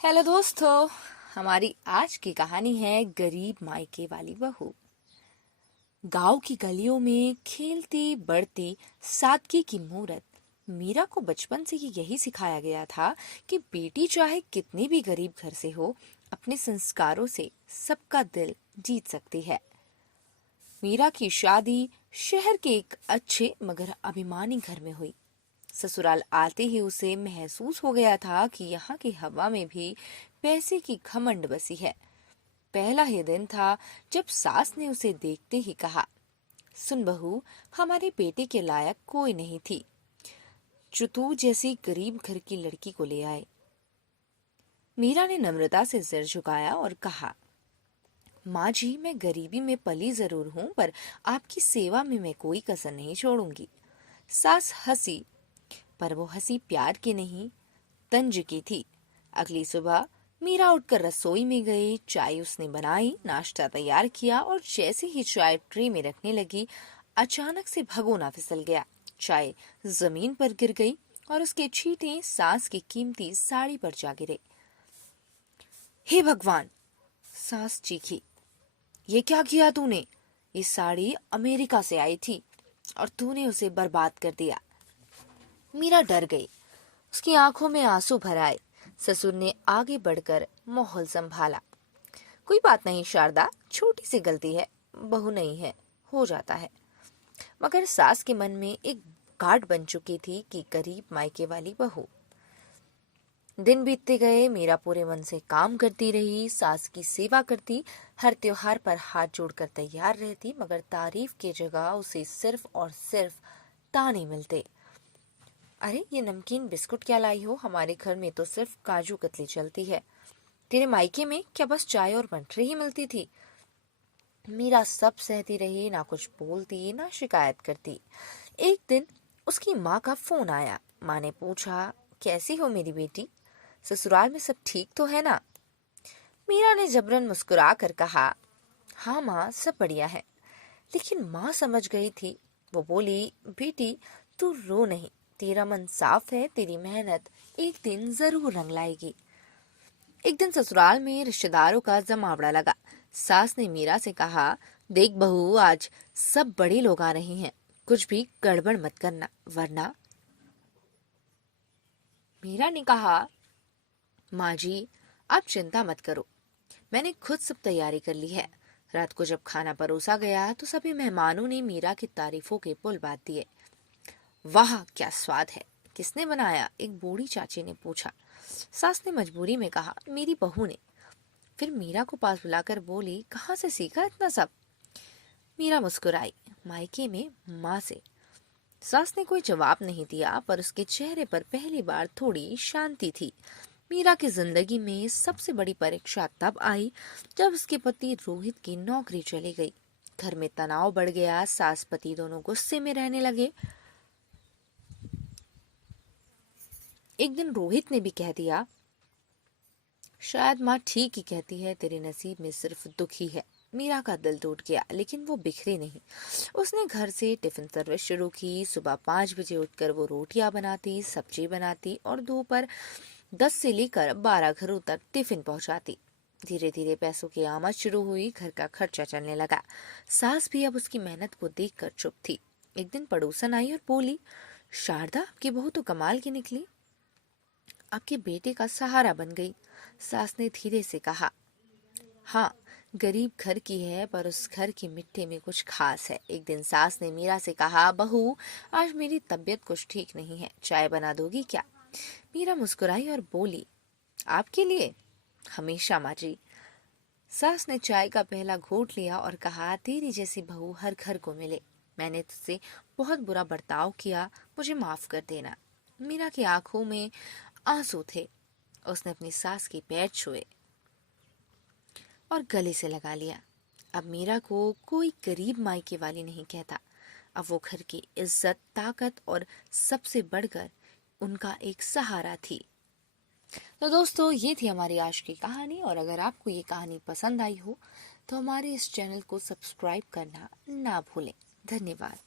Hello दोस्तों। हमारी आज की कहानी है गरीब मायके वाली बहू। गांव की गलियों में खेलती बढ़ती सादगी की मूरत। मीरा को बचपन से ही यही सिखाया गया था कि बेटी चाहे कितनी भी गरीब घर से हो, अपने संस्कारों से सबका दिल जीत सकती है। मीरा की शादी शहर के एक अच्छे मगर अभिमानी घर में हुई। ससुराल आते ही उसे महसूस हो गया था कि यहाँ की हवा में भी पैसे की घमंड बसी है। पहला ही दिन था जब सास ने उसे देखते ही कहा, सुन बहू, हमारे बेटे के लायक कोई नहीं थी जो तू जैसी गरीब घर की लड़की को ले आए। मीरा ने नम्रता से सिर झुकाया और कहा, माँ जी, मैं गरीबी में पली जरूर हूँ, पर आपकी सेवा में मैं कोई कसर नहीं छोड़ूंगी। सास हंसी, पर वो हंसी प्यार की नहीं, तंज की थी। अगली सुबह मीरा उठकर रसोई में गई। चाय उसने बनाई, नाश्ता तैयार किया और जैसे ही चाय ट्रे में रखने लगी, अचानक से भगोना फिसल गया। चाय जमीन पर गिर गई और उसके छींटे सास की कीमती साड़ी पर जा गिरे। हे भगवान! सास चीखी, ये क्या किया तूने? ये साड़ी अमेरिका से आई थी और तूने उसे बर्बाद कर दिया। मीरा डर गई, उसकी आंखों में आंसू भर आए। ससुर ने आगे बढ़कर माहौल संभाला। कोई बात नहीं शारदा, छोटी सी गलती है, बहू नहीं है, हो जाता है। मगर सास के मन में एक गांठ बन चुकी थी कि गरीब मायके वाली बहू। दिन बीतते गए, मीरा पूरे मन से काम करती रही, सास की सेवा करती, हर त्योहार पर हाथ जोड़कर तैयार रहती, मगर तारीफ की जगह उसे सिर्फ और सिर्फ ताने मिलते। अरे, ये नमकीन बिस्कुट क्या लाई हो? हमारे घर में तो सिर्फ काजू कतली चलती है। तेरे मायके में क्या बस चाय और मटरी ही मिलती थी? मीरा सब सहती रही, ना कुछ बोलती ना शिकायत करती। एक दिन उसकी माँ का फोन आया। माँ ने पूछा, कैसी हो मेरी बेटी? ससुराल में सब ठीक तो है ना? मीरा ने जबरन मुस्कुरा कर कहा, हाँ माँ, सब बढ़िया है। लेकिन माँ समझ गई थी। वो बोली, बेटी, तू रो नहीं, तेरा मन साफ है, तेरी मेहनत एक दिन जरूर रंग लाएगी। एक दिन ससुराल में रिश्तेदारों का जमावड़ा लगा। सास ने मीरा से कहा, देख बहू, आज सब बड़े लोग आ रहे हैं, कुछ भी गड़बड़ मत करना वरना। मीरा ने कहा, माँ जी, आप चिंता मत करो, मैंने खुद सब तैयारी कर ली है। रात को जब खाना परोसा गया तो सभी मेहमानों ने मीरा की तारीफों के पुल बांध दिए। वाह, क्या स्वाद है! किसने बनाया? एक बूढ़ी चाची ने पूछा। सास ने मजबूरी में कहा, मेरी बहू ने। फिर मीरा को पास बुलाकर बोली, कहाँ से सीखा इतना सब? मीरा मुस्कुराई, मायके में माँ से। सास ने कोई जवाब नहीं दिया, पर उसके चेहरे पर पहली बार थोड़ी शांति थी। मीरा की जिंदगी में सबसे बड़ी परीक्षा तब आई जब उसके पति रोहित की नौकरी चली गई। घर में तनाव बढ़ गया, सास पति दोनों गुस्से में रहने लगे। एक दिन रोहित ने भी कह दिया, शायद माँ ठीक ही कहती है, तेरे नसीब में सिर्फ दुख ही है। मीरा का दिल टूट गया, लेकिन वो बिखरी नहीं। उसने घर से टिफिन सर्विस शुरू की। सुबह 5 बजे उठकर वो रोटियां बनाती, सब्जी बनाती और दोपहर 10 से लेकर 12 घरों तक टिफिन पहुंचाती। धीरे धीरे पैसों की आमद शुरू हुई, घर का खर्चा चलने लगा। सास भी अब उसकी मेहनत को देखकर चुप थी। एक दिन पड़ोसन आई और बोली, शारदा, आपकी बहू तो कमाल की निकली, आपके बेटे का सहारा बन गई। सास ने धीरे से कहा, हाँ, गरीब घर की है, पर उस घर की मिट्टी में कुछ खास है। एक दिन सास ने मीरा से कहा, बहू, आज मेरी तबीयत कुछ ठीक नहीं है, चाय बना दोगी क्या? मीरा मुस्कुराई और बोली, आपके लिए? हमेशा माँ जी। सास ने चाय का पहला घूंट लिया और कहा, तेरी जैसी बहू हर घर को मिले। मैंने तुझसे बहुत बुरा बर्ताव किया, मुझे माफ कर देना। मीरा की आंखों में आंसू थे। उसने अपनी सास के पैर छुए और गले से लगा लिया। अब मीरा को कोई गरीब मायके वाली नहीं कहता। अब वो घर की इज्जत, ताकत और सबसे बढ़कर उनका एक सहारा थी। तो दोस्तों, ये थी हमारी आज की कहानी, और अगर आपको ये कहानी पसंद आई हो तो हमारे इस चैनल को सब्सक्राइब करना ना भूलें। धन्यवाद।